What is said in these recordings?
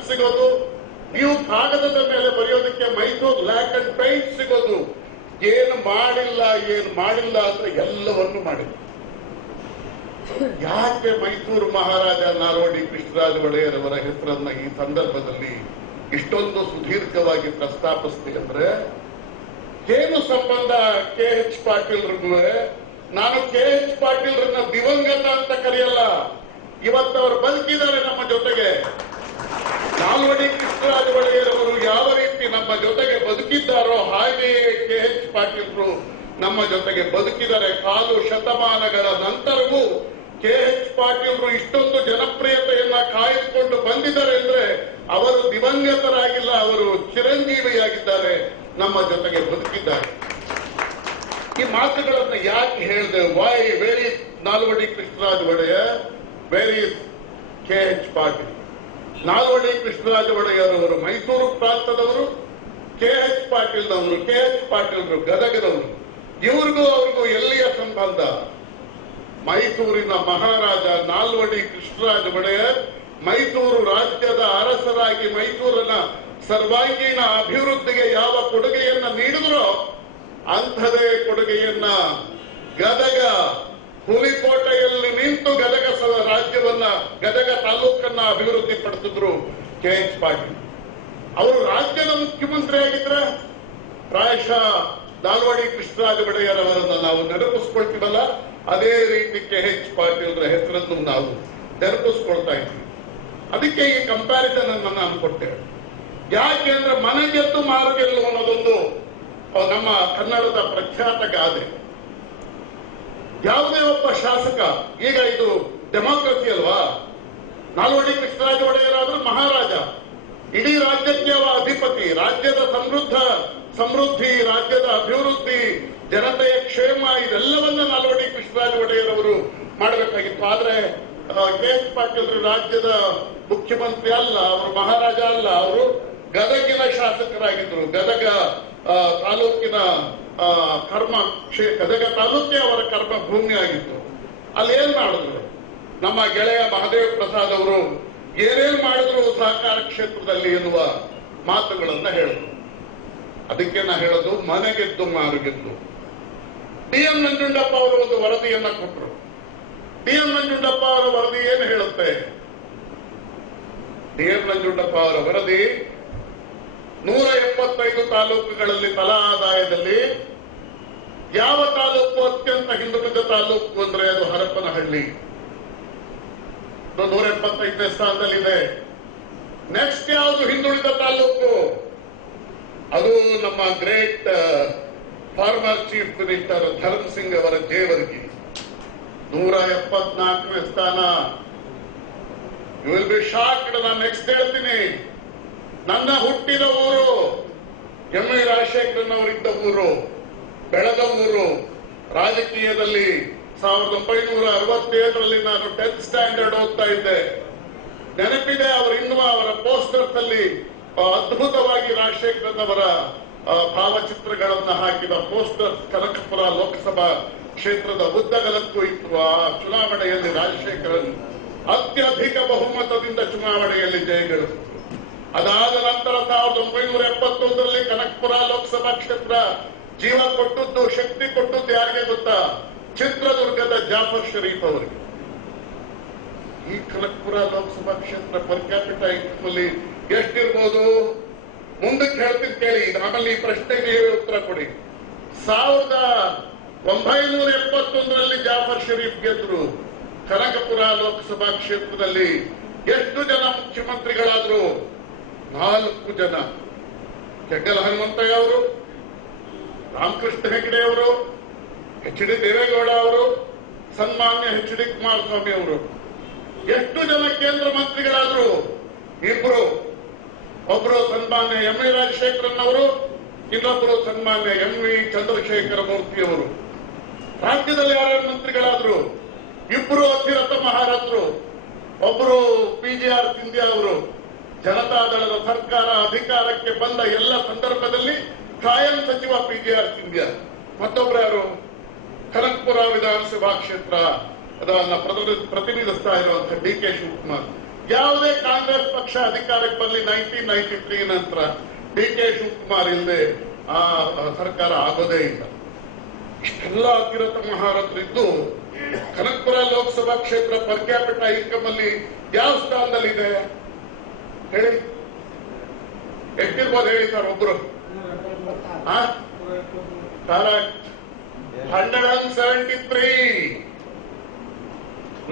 Chalk ಸಿಗೋದು, ನೀವು ಕಾಗದದ ಮೇಲೆ ಬರೆಯೋದಕ್ಕೆ ಮೈಸೂರು ಲ್ಯಾಕ್ ಅಂಡ್ ಪೈಂಟ್ ಸಿಗೋದು. ಏನು ಮಾಡಿಲ್ಲ ಅಂದ್ರೆ ಎಲ್ಲವನ್ನು ಮಾಡಿಲ್ಲ. ಯಾಕೆ ಮೈಸೂರು ಮಹಾರಾಜ ನಾಲ್ವಡಿ ಕೃಷ್ಣರಾಜ ಒಡೆಯರ್ ಅವರ ಹೆಸರನ್ನ ಈ ಸಂದರ್ಭದಲ್ಲಿ ಇಷ್ಟೊಂದು ಸುದೀರ್ಘವಾಗಿ ಪ್ರಸ್ತಾಪಿಸ್ತೀನಿ ಅಂದ್ರೆ, ಏನು ಸಂಬಂಧ KH ಪಾಟೀಲ್ರಿಗೂ? ನಾನು KH ಪಾಟೀಲ್ರನ್ನ ದಿವಂಗತ ಅಂತ ಕರೆಯಲ್ಲ. ಇವತ್ತವರು ಬದುಕಿದ್ದಾರೆ ನಮ್ಮ ಜೊತೆಗೆ. ನಾಲ್ವಡಿ ಕೃಷ್ಣರಾಜ ಒಡೆಯರ್ ಅವರು ಯಾವ ರೀತಿ ನಮ್ಮ ಜೊತೆಗೆ ಬದುಕಿದ್ದಾರೋ ಹಾಗೆಯೇ KH ಪಾಟೀಲ್ರು ನಮ್ಮ ಜೊತೆಗೆ ಬದುಕಿದ್ದಾರೆ. ಕಾಲು ಶತಮಾನಗಳ ನಂತರವೂ KH ಪಾಟೀಲ್ರು ಇಷ್ಟೊಂದು ಜನಪ್ರಿಯತೆಯನ್ನ ಕಾಯ್ದುಕೊಂಡು ಬಂದಿದ್ದಾರೆ ಅಂದ್ರೆ ಅವರು ದಿವಂಗತರಾಗಿಲ್ಲ, ಅವರು ಚಿರಂಜೀವಿಯಾಗಿದ್ದಾರೆ, ನಮ್ಮ ಜೊತೆಗೆ ಬದುಕಿದ್ದಾರೆ. ಈ ಮಾತುಗಳನ್ನು ಯಾಕೆ ಹೇಳಿದೆ? Why very Nalvadi Krishnaraja Wodeyar, very KH Patil. Nalvadi Krishnaraja Wodeyar ಅವರು ಮೈಸೂರು ಪ್ರಾಂತದವರು, KH ಪಾಟೀಲ್ನವರು, KH ಪಾಟೀಲ್ರು ಗದಗದವರು. ಇವ್ರಿಗೂ ಅವ್ರಿಗೂ ಎಲ್ಲಿಯ ಸಂಬಂಧ? ಮೈಸೂರಿನ ಮಹಾರಾಜ ನಾಲ್ವಡಿ ಕೃಷ್ಣರಾಜ ಒಡೆಯರ್ ಮೈಸೂರು ರಾಜ್ಯದ ಅರಸರಾಗಿ ಮೈಸೂರಿನ ಸರ್ವಾಂಗೀಣ ಅಭಿವೃದ್ಧಿಗೆ ಯಾವ ಕೊಡುಗೆಯನ್ನ ನೀಡಿದ್ರೋ ಅಂಥದೇ ಕೊಡುಗೆಯನ್ನ ಗದಗ ಹುಲಿಕೋಟೆಯಲ್ಲಿ ನಿಂತು ಗದಗ ರಾಜ್ಯವನ್ನ, ಗದಗ ತಾಲೂಕನ್ನ ಅಭಿವೃದ್ಧಿ ಪಡಿಸಿದ್ರು KH ಪಾಟೀಲ್. ಅವರು ರಾಜ್ಯದ ಮುಖ್ಯಮಂತ್ರಿ ಆಗಿದ್ರೆ ಪ್ರಾಯಶಃ ನಾಲ್ವಡಿ ಕೃಷ್ಣರಾಜ ಒಡೆಯರ್ ಅವರನ್ನ ನಾವು ನೆನಪಿಸ್ಕೊಳ್ತೀವಲ್ಲ, ಅದೇ ರೀತಿ KH ಪಾಟೀಲ್ರ ಹೆಸರನ್ನು ನಾವು ನೆನಪಿಸ್ಕೊಳ್ತಾ ಇದ್ವಿ. ಅದಕ್ಕೆ ಈ ಕಂಪ್ಯಾರಿಸನ್ ಅನ್ನು ನಾನು ಕೊಟ್ಟೆ. ಯಾಕೆ ಅಂದ್ರೆ ಮನೆಗೆದ್ದು ಮಾರುಗೆಲ್ಲು ಅನ್ನೋದೊಂದು ನಮ್ಮ ಕನ್ನಡದ ಪ್ರಖ್ಯಾತ ಗಾದೆ. ಯಾವುದೇ ಒಬ್ಬ ಶಾಸಕ, ಈಗ ಇದು ಡೆಮಾಕ್ರಸಿ ಅಲ್ವಾ, ನಾಲ್ವಡಿ ಕೃಷ್ಣರಾಜ ಒಡೆಯರಾದ್ರೂ ಮಹಾರಾಜ, ಇಡೀ ರಾಜ್ಯಕ್ಕೆ ಅವ ಅಧಿಪತಿ. ರಾಜ್ಯದ ಸಮೃದ್ಧಿ, ರಾಜ್ಯದ ಅಭಿವೃದ್ಧಿ, ಜನತೆಯ ಕ್ಷೇಮ ಇದೆಲ್ಲವನ್ನ ನಾಲ್ವಡಿ ಕೃಷ್ಣರಾಜ ಒಡೆಯರ್ ಅವರು ಮಾಡಬೇಕಾಗಿತ್ತು. ಆದ್ರೆ KH ಪಾಟೀಲ್ ರಾಜ್ಯದ ಮುಖ್ಯಮಂತ್ರಿ ಅಲ್ಲ, ಅವರು ಮಹಾರಾಜ ಅಲ್ಲ, ಅವರು ಗದಗಿನ ಶಾಸಕರಾಗಿದ್ರು. ಗದಗ ತಾಲೂಕಿನ ಗದಗ ತಾಲೂಕೇ ಅವರ ಕರ್ಮ ಭೂಮಿ ಆಗಿತ್ತು. ಅಲ್ಲಿ ಏನ್ ಮಾಡಿದ್ರು? ನಮ್ಮ ಗೆಳೆಯ ಮಹದೇವ ಪ್ರಸಾದ್ ಅವರು ಏನೇನ್ ಮಾಡಿದ್ರು ಸಹಕಾರ ಕ್ಷೇತ್ರದಲ್ಲಿ ಎನ್ನುವ ಮಾತುಗಳನ್ನ ಹೇಳಿದ್ರು. ಅದಕ್ಕೆ ನಾ ಹೇಳೋದು ಮನೆಗೆದ್ದು ಮಾರುಗೆದ್ದು. DM ನಂಜುಂಡಪ್ಪ ಅವರು ಒಂದು ವರದಿಯನ್ನ ಕೊಟ್ಟರು. DM ನಂಜುಂಡಪ್ಪ ಅವರ ವರದಿ ಏನು ಹೇಳುತ್ತೆ? DM ನಂಜುಂಡಪ್ಪ ಅವರ ವರದಿ 175 ತಾಲೂಕುಗಳಲ್ಲಿ ತಲಾ ಆದಾಯದಲ್ಲಿ ಯಾವ ತಾಲೂಕು ಅತ್ಯಂತ ಹಿಂದುಳಿದ ತಾಲೂಕು ಅಂದ್ರೆ ಅದು ಹರಪನಹಳ್ಳಿ, 175ನೇ ಸ್ಥಾನದಲ್ಲಿದೆ. ನೆಕ್ಸ್ಟ್ ಯಾವುದು ಹಿಂದುಳಿದ ತಾಲೂಕು? ಅದು ನಮ್ಮ great farmer chief minister Dharam Singh ಅವರ ಜೇವರ್ಗಿ, 174ನೇ ಸ್ಥಾನ. You will be shocked. ನಾನು ನೆಕ್ಸ್ಟ್ ಹೇಳ್ತೀನಿ. ನನ್ನ ಹುಟ್ಟಿದ ಊರು, MI ರಾಜಶೇಖರನ್ ಅವರಿದ್ದ ಊರು, ಬೆಳೆದ ಊರು. ರಾಜಕೀಯದಲ್ಲಿ 1967ರಲ್ಲಿ ನಾನು 10th ಸ್ಟ್ಯಾಂಡರ್ಡ್ ಓದ್ತಾ ಇದ್ದೆ. ನೆನಪಿದೆ, ಅವರ ಪೋಸ್ಟರ್ಸ್ ಅಲ್ಲಿ ಅದ್ಭುತವಾಗಿ ರಾಜಶೇಖರನ್ ಅವರ ಭಾವಚಿತ್ರಗಳನ್ನು ಹಾಕಿದ ಪೋಸ್ಟರ್ಸ್ ಕನಕಪುರ ಲೋಕಸಭಾ ಕ್ಷೇತ್ರದ ಉದ್ದಗಲಕ್ಕೂ ಇತ್ತು. ಆ ಚುನಾವಣೆಯಲ್ಲಿ ರಾಜಶೇಖರನ್ ಅತ್ಯಧಿಕ ಬಹುಮತದಿಂದ ಚುನಾವಣೆಯಲ್ಲಿ ಜಯಗಳಿಸಿದರು. ಅದಾದ ನಂತರ 1971ರಲ್ಲಿ ಕನಕಪುರ ಲೋಕಸಭಾ ಕ್ಷೇತ್ರ ಜೀವ ಕೊಟ್ಟದ್ದು, ಶಕ್ತಿ ಕೊಟ್ಟದ್ದು ಯಾರಿಗೆ ಗೊತ್ತಾ? ಚಿತ್ರದುರ್ಗದ ಜಾಫರ್ ಶರೀಫ್ ಅವರಿಗೆ. ಈ ಕನಕಪುರ ಲೋಕಸಭಾ ಕ್ಷೇತ್ರ ಪರ್ ಕ್ಯಾಪಿಟಲ್ ಇನ್ಕಮ್ನಲ್ಲಿ ಎಷ್ಟಿರ್ಬೋದು? ಮುಂದಕ್ಕೆ ಹೇಳ್ತೀನಿ ಕೇಳಿ, ಆಮೇಲೆ ಈ ಪ್ರಶ್ನೆಗೆ ಉತ್ತರ ಕೊಡಿ. 1971ರಲ್ಲಿ ಜಾಫರ್ ಶರೀಫ್ ಗೆದ್ರು. ಕನಕಪುರ ಲೋಕಸಭಾ ಕ್ಷೇತ್ರದಲ್ಲಿ ಎಷ್ಟು ಜನ ಮುಖ್ಯಮಂತ್ರಿಗಳಾದ್ರು? 4 ಜನ. ಕೆಂಗಲ್ ಹನುಮಂತಯ್ಯ ಅವರು, ರಾಮಕೃಷ್ಣ ಹೆಗಡೆ ಅವರು, HD ದೇವೇಗೌಡ ಅವರು, ಸನ್ಮಾನ್ಯ HD ಕುಮಾರಸ್ವಾಮಿ ಅವರು. ಎಷ್ಟು ಜನ ಕೇಂದ್ರ ಮಂತ್ರಿಗಳಾದ್ರು? 2. ಒಬ್ಬರು ಸನ್ಮಾನ್ಯ MI ರಾಜಶೇಖರನ್ ಅವರು, ಇನ್ನೊಬ್ಬರು ಸನ್ಮಾನ್ಯ MV ಚಂದ್ರಶೇಖರ ಮೂರ್ತಿ ಅವರು. ರಾಜ್ಯದಲ್ಲಿ ಯಾರ್ಯಾರು ಮಂತ್ರಿಗಳಾದ್ರು? 2 ಅತಿರಥ ಮಹಾರಥರು. ಒಬ್ಬರು PGR ಸಿಂಧ್ಯಾ ಅವರು. ಜನತಾದಳದ ಸರ್ಕಾರ ಅಧಿಕಾರಕ್ಕೆ ಬಂದ ಎಲ್ಲ ಸಂದರ್ಭದಲ್ಲಿ ಕಾಯಂ ಸಚಿವ PGR ಸಿಂಧ್ಯಾ. ಮತ್ತೊಬ್ರು ಯಾರು? ಕನಕಪುರ ವಿಧಾನಸಭಾ ಕ್ಷೇತ್ರ ಅದನ್ನ ಪ್ರತಿನಿಧಿಸ್ತಾ ಇರುವಂತಹ DK ಶಿವಕುಮಾರ್. ಯಾವುದೇ ಕಾಂಗ್ರೆಸ್ ಪಕ್ಷ ಅಧಿಕಾರಕ್ಕೆ ಬರಲಿ 1993 ನಂತರ DK ಶಿವಕುಮಾರ್ ಇಲ್ಲದೆ ಆ ಸರ್ಕಾರ ಆಗೋದೇ ಇಲ್ಲ. ಇಷ್ಟೆಲ್ಲ ಅತಿರಥ ಮಹಾರಥರಿದ್ದು ಕನಕಪುರ ಲೋಕಸಭಾ ಕ್ಷೇತ್ರ ಪರ್ ಕ್ಯಾಪಿಟಲ್ ಇನ್ಕಮ್ ಅಲ್ಲಿ ಯಾವ ಸ್ಥಾನದಲ್ಲಿದೆ ಹೇಳಿ? ಎಷ್ಟಿರ್ಬೋದು ಹೇಳಿ ಸರ್ ಒಬ್ರು? 173.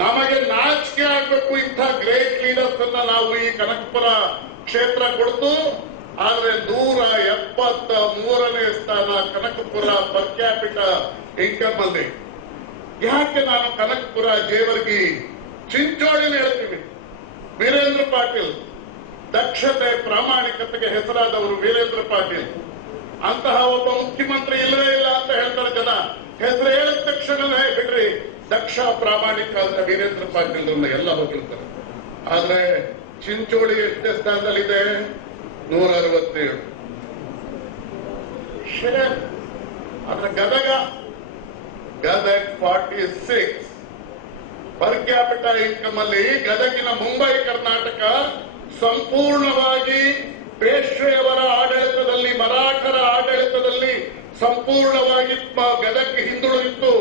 ನಮಗೆ ನಾಚಿಕೆ ಆಗ್ಬೇಕು ಇಂಥ ಗ್ರೇಟ್ ಲೀಡರ್ಸ್ ಅನ್ನ ನಾವು ಈ ಕನಕಪುರ ಕ್ಷೇತ್ರ ಕೊಡ್ತು. ಆದ್ರೆ 173ನೇ ಸ್ಥಾನ ಕನಕಪುರ ಪರ್ ಕ್ಯಾಪಿಟಲ್ ಇನ್ಕಮ್ ಅಲ್ಲಿ. ಯಾಕೆ ನಾನು ಕನಕಪುರ, ಜೇವರ್ಗಿ, ಚಿಂಚೋಳಿನ ಹೇಳ್ತೀವಿ. ವೀರೇಂದ್ರ ಪಾಟೀಲ್ ದಕ್ಷತೆ ಪ್ರಾಮಾಣಿಕತೆಗೆ ಹೆಸರಾದವರು ವೀರೇಂದ್ರ ಪಾಟೀಲ್. ಅಂತಹ ಒಬ್ಬ ಮುಖ್ಯಮಂತ್ರಿ ಇಲ್ಲವೇ ಇಲ್ಲ ಅಂತ ಹೇಳ್ತಾರೆ ಜನ. ಹೆಸರು ಹೇಳಿದ ತಕ್ಷಣವೇ ಬಿಡ್ರಿ ದಕ್ಷ ಪ್ರಾಮಾಣಿಕ ಅಂತ ವೀರೇಂದ್ರ ಪಾಟೀಲ್ ಎಲ್ಲ ಹೋಗಿರ್ತಾರೆ. ಆದ್ರೆ ಚಿಂಚೋಳಿ ಎಷ್ಟೇ ಸ್ಥಾನದಲ್ಲಿದೆ? 167. ಆದ್ರೆ ಗದಗ 46 ಪರ್ ಕ್ಯಾಪಿಟಲ್ ಇನ್ಕಮ್ ಅಲ್ಲಿ. ಗದಗಿನ ಮುಂಬೈ ಕರ್ನಾಟಕ ಸಂಪೂರ್ಣವಾಗಿ ಪೇಶ್ವೆಯವರ ಆಡಳಿತದಲ್ಲಿ, ಮರಾಠರ ಆಡಳಿತದಲ್ಲಿ ಸಂಪೂರ್ಣವಾಗಿ ಗದಗ ಹಿಂದುಳಿದಿತ್ತು.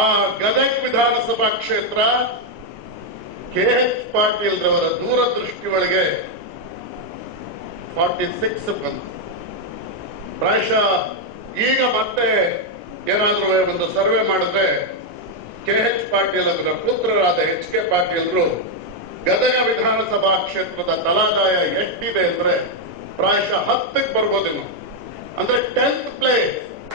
ಆ ಗದಗ ವಿಧಾನಸಭಾ ಕ್ಷೇತ್ರ KH ಪಾಟೀಲ್ ರವರ ದೂರದೃಷ್ಟಿ ಒಳಗೆ 46 ಬಂತು. ಪ್ರಾಯಶಃ ಈಗ ಮತ್ತೆ ಏನಾದ್ರೂ ಒಂದು ಸರ್ವೆ ಮಾಡಿದ್ರೆ KH ಪಾಟೀಲ್ ಅವರ ಪುತ್ರರಾದ HK ಪಾಟೀಲ್ರು ಗದಗ ವಿಧಾನಸಭಾ ಕ್ಷೇತ್ರದ ತಲಾದಾಯ ಎಷ್ಟಿದೆ ಅಂದ್ರೆ ಪ್ರಾಯಶಃ 10ಕ್ಕೆ ಬರ್ಬೋದೇನು. ಅಂದ್ರೆ 10th ಪ್ಲೇಸ್